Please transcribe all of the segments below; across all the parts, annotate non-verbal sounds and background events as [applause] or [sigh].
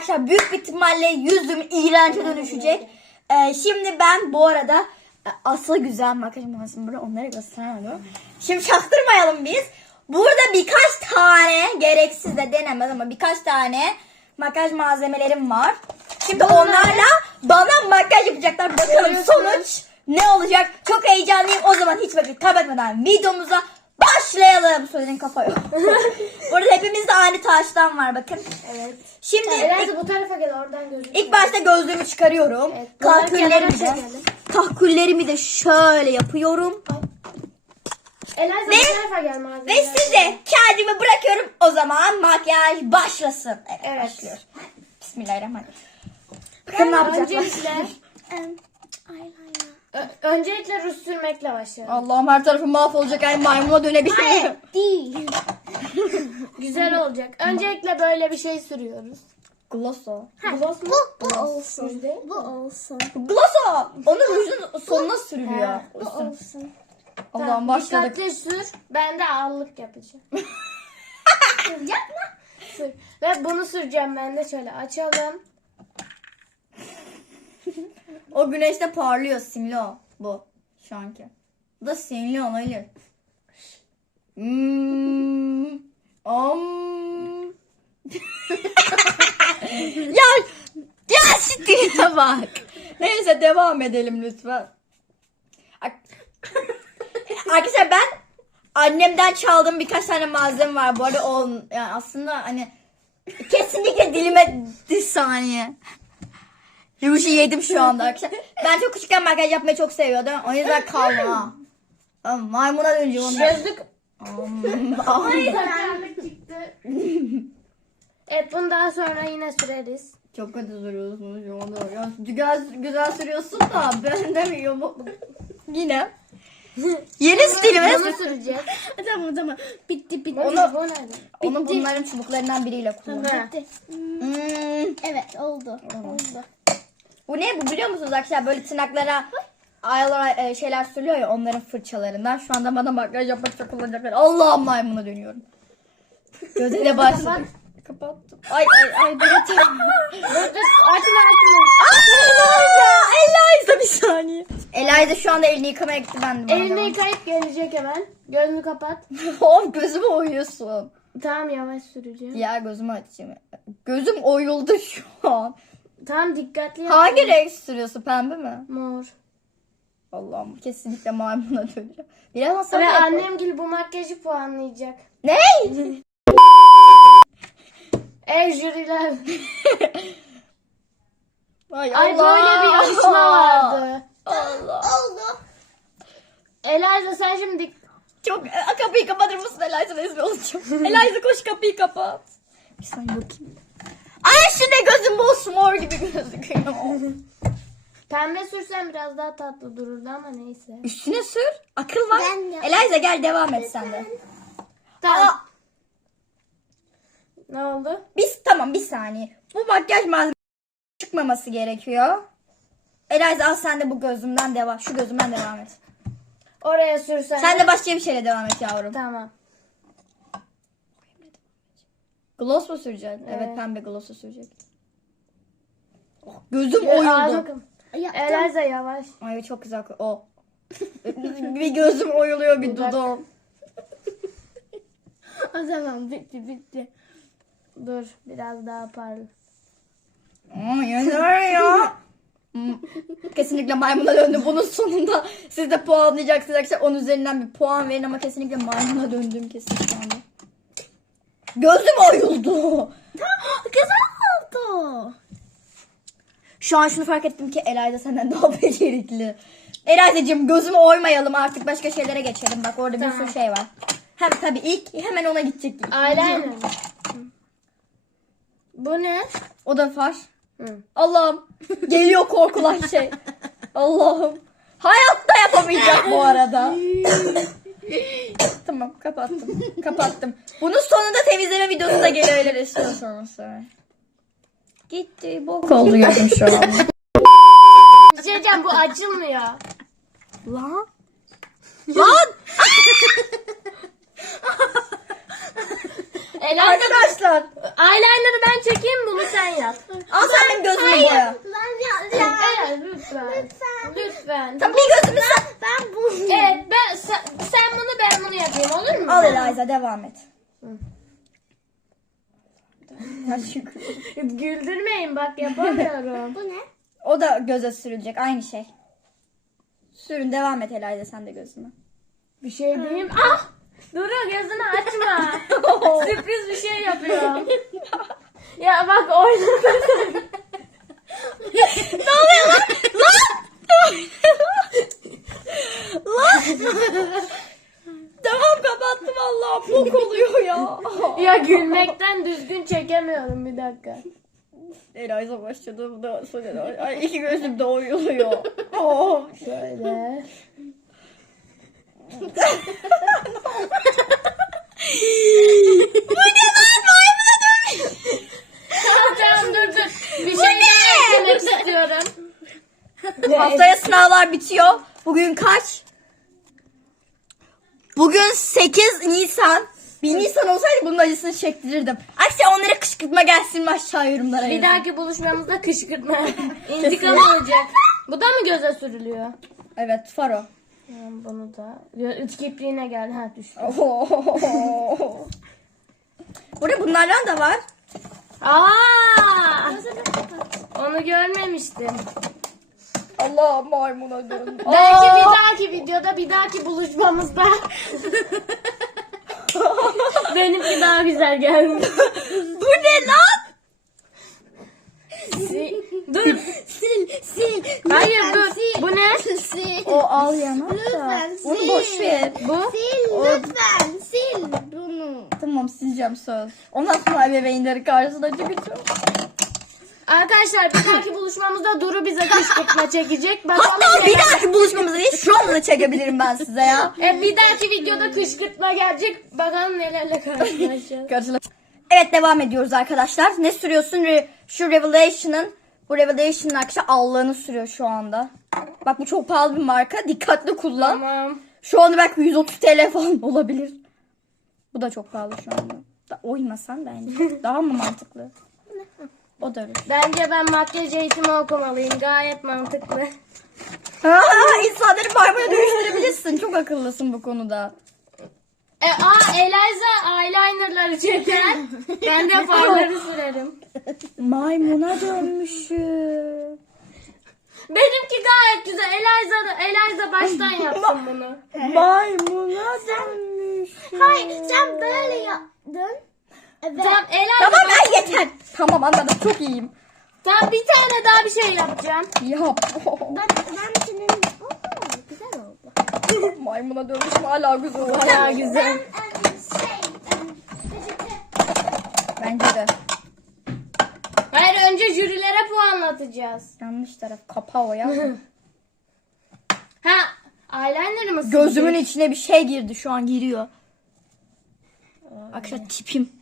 arkadaşlar büyük bir ihtimalle yüzüm iğrençe dönüşecek. Ee, şimdi ben bu arada e, asıl güzel makyaj malzemesi burada onları gösteremedim. Şimdi çaktırmayalım biz. Burada birkaç tane gereksiz de denemez ama birkaç tane makyaj malzemelerim var. Şimdi onlarla bana makyaj yapacaklar. Bakalım sonuç ne olacak? Çok heyecanlıyım. O zaman hiç vakit kaybetmeden videomuza başlayalım. Söylenin kafa yok. [laughs] Burada hepimizde aynı taştan var bakın. Evet. Şimdi Biraz ilk, bu tarafa gel oradan gözüküyor. ilk başta gözlüğümü çıkarıyorum. Evet, bunları de, çekelim. de şöyle yapıyorum. Eliza Ve- bu tarafa gel malzemeler. Ve size kendimi bırakıyorum. O zaman makyaj başlasın. Evet, Evet. başlıyor. Bismillahirrahmanirrahim. Bakın ne yapacaklar. Öncelikle, [laughs] Ö- öncelikle ruj sürmekle başlayalım. Allah'ım her tarafım mahvolacak. Yani maymuna dönebilirim. Değil. [laughs] Güzel olacak. Öncelikle böyle bir şey sürüyoruz. Gloss o. Gloss mu? Bu olsun. Ruj değil. Bu olsun. Gloss o. Onun rujun sonuna sürülüyor. Bu Üstüne. olsun. Allah'ım başladık. Dikkatli sür. Ben de allık yapacağım. [laughs] Yapma. Sür. Ve bunu süreceğim ben de şöyle açalım. [laughs] O güneşte parlıyor simli o. Bu. Şu anki. Bu da simli olabilir. Hmm. Om. [laughs] ya ya siktirine bak. Neyse devam edelim lütfen. Ar- Arkadaşlar ben annemden çaldığım birkaç tane malzeme var. Bu arada o yani aslında hani kesinlikle dilime bir saniye. Ruju yedim şu anda arkadaşlar. Ben çok küçükken makyaj yapmayı çok seviyordum. O yüzden kalma. Tamam, Maymuna döneceğim onu. Gözlük. Sakarlık çıktı. Evet bunu daha sonra yine süreriz. Çok kötü anda. Ya, güzel, güzel sürüyorsun da ben demiyorum. Yine. Yeni stilimiz. Bunu süreceğiz. [laughs] Tamam tamam. Bitti bitti. Onu- Bu nerede? Onu bunların çubuklarından biriyle kullanıyorum. Ha. Bitti. Hmm. Evet oldu. Oldu. Bu ne bu biliyor musunuz arkadaşlar? Böyle tırnaklara aylar e, şeyler sürülüyor ya onların fırçalarından. Şu anda bana makyaj yapmak için kullanacaklar. Allah'ım maymuna dönüyorum. Gözüyle başladım. Kapattım. Ay ay ay. dur açın açın. Eliza, Eliza bir saniye. Eliza şu anda elini yıkamaya gitti ben de. Elini yıkayıp gelecek hemen. Gözünü kapat. [laughs] Oh gözümü oyuyorsun. Tamam yavaş süreceğim. Ya gözümü açayım. Gözüm oyuldu şu an. Tamam dikkatli yap. Hangi renk sürüyorsun? Pembe mi? Mor. Allah'ım kesinlikle maymuna döneceğim. Birazdan sana Ve yapalım. annem gül bu makyajı puanlayacak. Ne? [laughs] Ey jüriler. [laughs] Ay, Ay Allah. böyle bir yarışma vardı. [laughs] Allah. Oldu. Eliza sen şimdi Çok e, kapıyı kapatır mısın Eliza rezil olacağım. Eliza koş kapıyı kapat. Bir saniye bakayım. Ne gözüm mor gibi gözüküyor. pembe sürsen biraz daha tatlı dururdu ama neyse. Üstüne sür. Akıl var. Ben yap- Eliza gel devam et sen de. Tamam. Aa, Ne oldu? biz tamam bir saniye. Bu makyaj malzemesi çıkmaması gerekiyor. Eliza al sen de bu gözümden devam. Şu gözümden devam et. Oraya sürsen. Sen de başka bir şeyle devam et yavrum. Tamam. Gloss mu süreceksin? Evet, Evet. pembe gloss'u sürecek. Oh, gözüm oyuldu. Eliza yavaş. Ay çok güzel. O. bir gözüm oyuluyor bir Dudak. dudağım. [laughs] O zaman bitti bitti. Dur biraz daha parla. Aa, yeter ya. Hmm, Kesinlikle maymuna döndüm. Bunun sonunda siz de puanlayacaksınız. Arkadaşlar 10 üzerinden bir puan verin ama kesinlikle maymuna döndüm kesin şu anda. Gözüm oyuldu. Güzel oldu. Şu an şunu fark ettim ki Elayda senden daha [laughs] becerikli. Elayda'cığım gözümü oymayalım artık başka şeylere geçelim. Bak orada bir Tamam. sürü şey var. Hem tabii ilk hemen ona gidecektik. Eyeliner. Bu ne? O da far. Hı. Allah'ım geliyor korkulan şey. [laughs] Allah'ım. Hayatta yapamayacak bu arada. [laughs] [laughs] tamam kapattım. Kapattım. Bunun sonunda temizleme videosu da geliyor öyle istiyor sonrası. Gitti bok oldu gözüm şu an. Bir şey diyeceğim bu açılmıyor. Lan. Lan. [laughs] Eliza Arkadaşlar. Eyeliner'ı ben çekeyim bunu sen yap. Al sen benim gözümü boya. Lan ya, ya. Evet lütfen. Lütfen. Tamam bir gözümü sen. Ben bunu. Evet ben sen, sen bunu ben bunu yapayım olur mu? Al Eliza devam et. Şükür. Güldürmeyin bak yapamıyorum. [laughs] Bu ne? O da göze sürülecek aynı şey. Sürün devam et Eliza sen de gözüme. bir şey diyeyim. Ah! Duru gözünü açma. [laughs] Sürpriz bir şey yapıyor. ya bak oynadı. [laughs] ne oluyor lan? Lan! lan! Tamam kapattım Allah bok oluyor ya. [laughs] ya gülmekten düzgün çekemiyorum bir dakika. Eliza başladı bu da sonra Ay iki gözüm de oyuluyor. Oh. Şöyle. Tamam tamam dur dur. Bir şey daha eklemek istiyorum. Haftaya sınavlar bitiyor. Bugün kaç? Bugün 8 Nisan. 1 Nisan olsaydı bunun acısını çektirirdim. Aksi onlara kışkırtma gelsin mi aşağı yorumlara Bir yazın. dahaki buluşmamızda kışkırtma. [laughs] İntikam olacak. Bu da mı göze sürülüyor? Evet faro. Tamam, bunu da. Üç kipriğine gel. Ha düştü. [laughs] Burada bunlardan da var. Aa! Onu görmemiştim. Allah maymuna döndü. [laughs] Belki bir dahaki videoda bir dahaki buluşmamızda [laughs] benimki daha güzel gelmiş. Bu ne lan? Si- Dur. Sil sil. Hayır Lütfen sil. Bu ne? Sil. O al yana da. Lütfen Onu sil. boş ver. Bu? Sil lütfen sil bunu. Tamam sileceğim söz. Ondan sonra ebeveynleri karşısına çıkacağım. Arkadaşlar bir dahaki buluşmamızda Duru bize kışkırtma çekecek. Bakalım Hatta bir dahaki buluşmamızda değil anda çekebilirim ben size ya. E, bir dahaki videoda kışkırtma gelecek. Bakalım nelerle karşılaşacağız. Karşılaş. Evet devam ediyoruz arkadaşlar. Ne sürüyorsun? Re- şu Revelation'ın bu Revelation'ın arkadaşlar allığını sürüyor şu anda. Bak bu çok pahalı bir marka. Dikkatli kullan. tamam. Şu anda belki 130 TL falan [laughs] olabilir. Bu da çok pahalı şu anda. Da oymasan bence. Daha mı mantıklı? O da öyle. Bence ben makyaj eğitimi okumalıyım. Gayet mantıklı. Ha, insanları maymuna dönüştürebilirsin. Çok akıllısın bu konuda. E, aa Eliza eyelinerları çeker. ben de farları sürerim. Maymuna dönmüşüm. Benimki gayet güzel. Eliza da Eliza baştan yapsın bunu. Maymuna dönmüş. Hayır sen böyle yaptın. Evet. Tamam Eliza. Tamam ben yeter. Tamam anladım çok iyiyim. Tamam bir tane daha bir şey yapacağım. Yap. Ben, ben senin... Oo, güzel oldu. Maymuna dönmüşüm hala güzel. Hala Ben güzel. şey... peçete- Bence de. Hayır önce jürilere puanlatacağız. Yanlış taraf. Kapa o ya. [laughs] Ha eyeliner'ı mı Gözümün içine bir şey girdi şu an giriyor. Arkadaşlar tipim.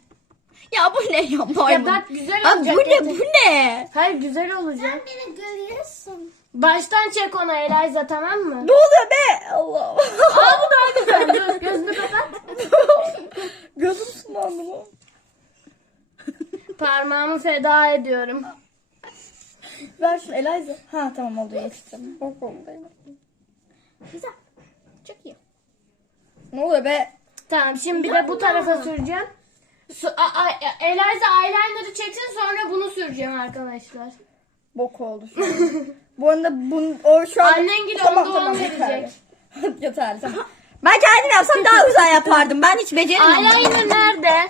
Ya bu ne ya maymun? Ya bak güzel Abi olacak. bu ne bu ne? Hayır güzel olacak. Beni görüyorsun. Baştan çek ona Eliza tamam mı? Ne oluyor be? Allah. Aa bu daha güzel. Dur gözünü kapat. [laughs] Gözüm sulandı mı? Parmağımı feda ediyorum. Ver şunu Eliza. Ha tamam oldu yetiştim. Bok oldu benim. Güzel. Çok iyi. Ne oluyor be? Tamam şimdi bir de bu tarafa süreceğim. Su, a, a, Eliza eyeliner'ı çeksin sonra bunu süreceğim arkadaşlar. Bok oldu şu an. bu arada bun, o şu an... Annen gibi onu doğum yeterli. [laughs] yeterli tamam. Ben kendim yapsam daha güzel yapardım. Ben hiç beceremem. Eyeliner nerede?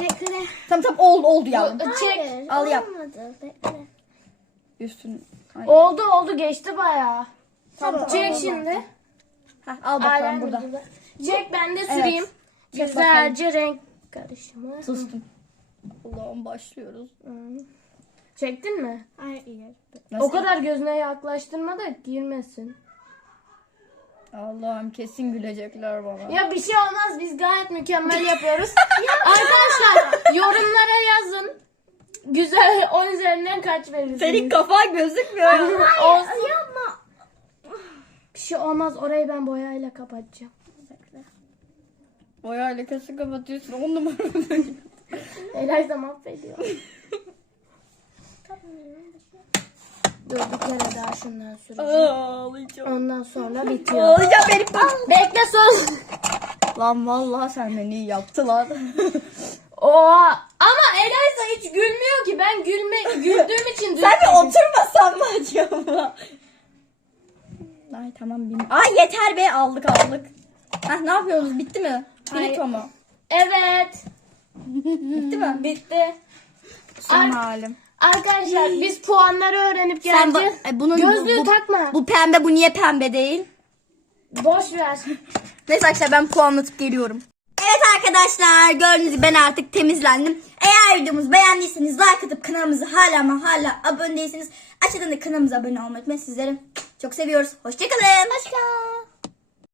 Bekle. Tamam tamam oldu oldu yavrum. Çek. Hayır, Al yap. Olmadı. Bekle. Üstün. Ay. Oldu oldu geçti bayağı. Tamam, Çek tamam. şimdi. Ha, al bakalım Eyeliner burada. burada. Çek ben de süreyim. Çek Güzelce renk karışımı. Sustum. Allah'ım başlıyoruz. Hmm. Çektin mi? Hayır. Nasıl? O kadar gözüne yaklaştırma da girmesin. Allah'ım kesin gülecekler bana. Ya bir şey olmaz biz gayet mükemmel [laughs] yapıyoruz. Arkadaşlar yorumlara yazın. Güzel 10 üzerinden kaç verirsiniz? Senin kafan gözükmüyor. Olsun. Yapma. Bir şey olmaz orayı ben boyayla kapatacağım. Boya alakası kapatıyorsun. On numara. Elay da mahvediyor. Dur bir kere daha şundan süreceğim. Ağlayacağım. Ondan sonra bitiyor. Ağlayacağım benim. Bekle son. Lan vallahi sen beni iyi yaptı lan. Oha. Ama Elaysa hiç gülmüyor ki. Ben gülme güldüğüm için sen bir düzgün- oturmasan mı acaba? Ay tamam bilmiyorum. Ay yeter be aldık aldık. Heh, ne yapıyorsunuz bitti mi? Finito mu? Evet. Bitti mi? Bitti. Son Ar- halim. Arkadaşlar biz puanları öğrenip Sen bu, geleceğiz. e, bunun Gözlüğü bu, bu, takma. Bu pembe bu niye pembe değil? Boş ver. [laughs] Neyse arkadaşlar ben puanlatıp geliyorum. Evet arkadaşlar gördüğünüz gibi ben artık temizlendim. Eğer videomuzu beğendiyseniz like atıp kanalımıza hala ama hala abone değilseniz aşağıdan da kanalımıza abone olmayı unutmayın. Sizleri çok seviyoruz. Hoşçakalın. Başka.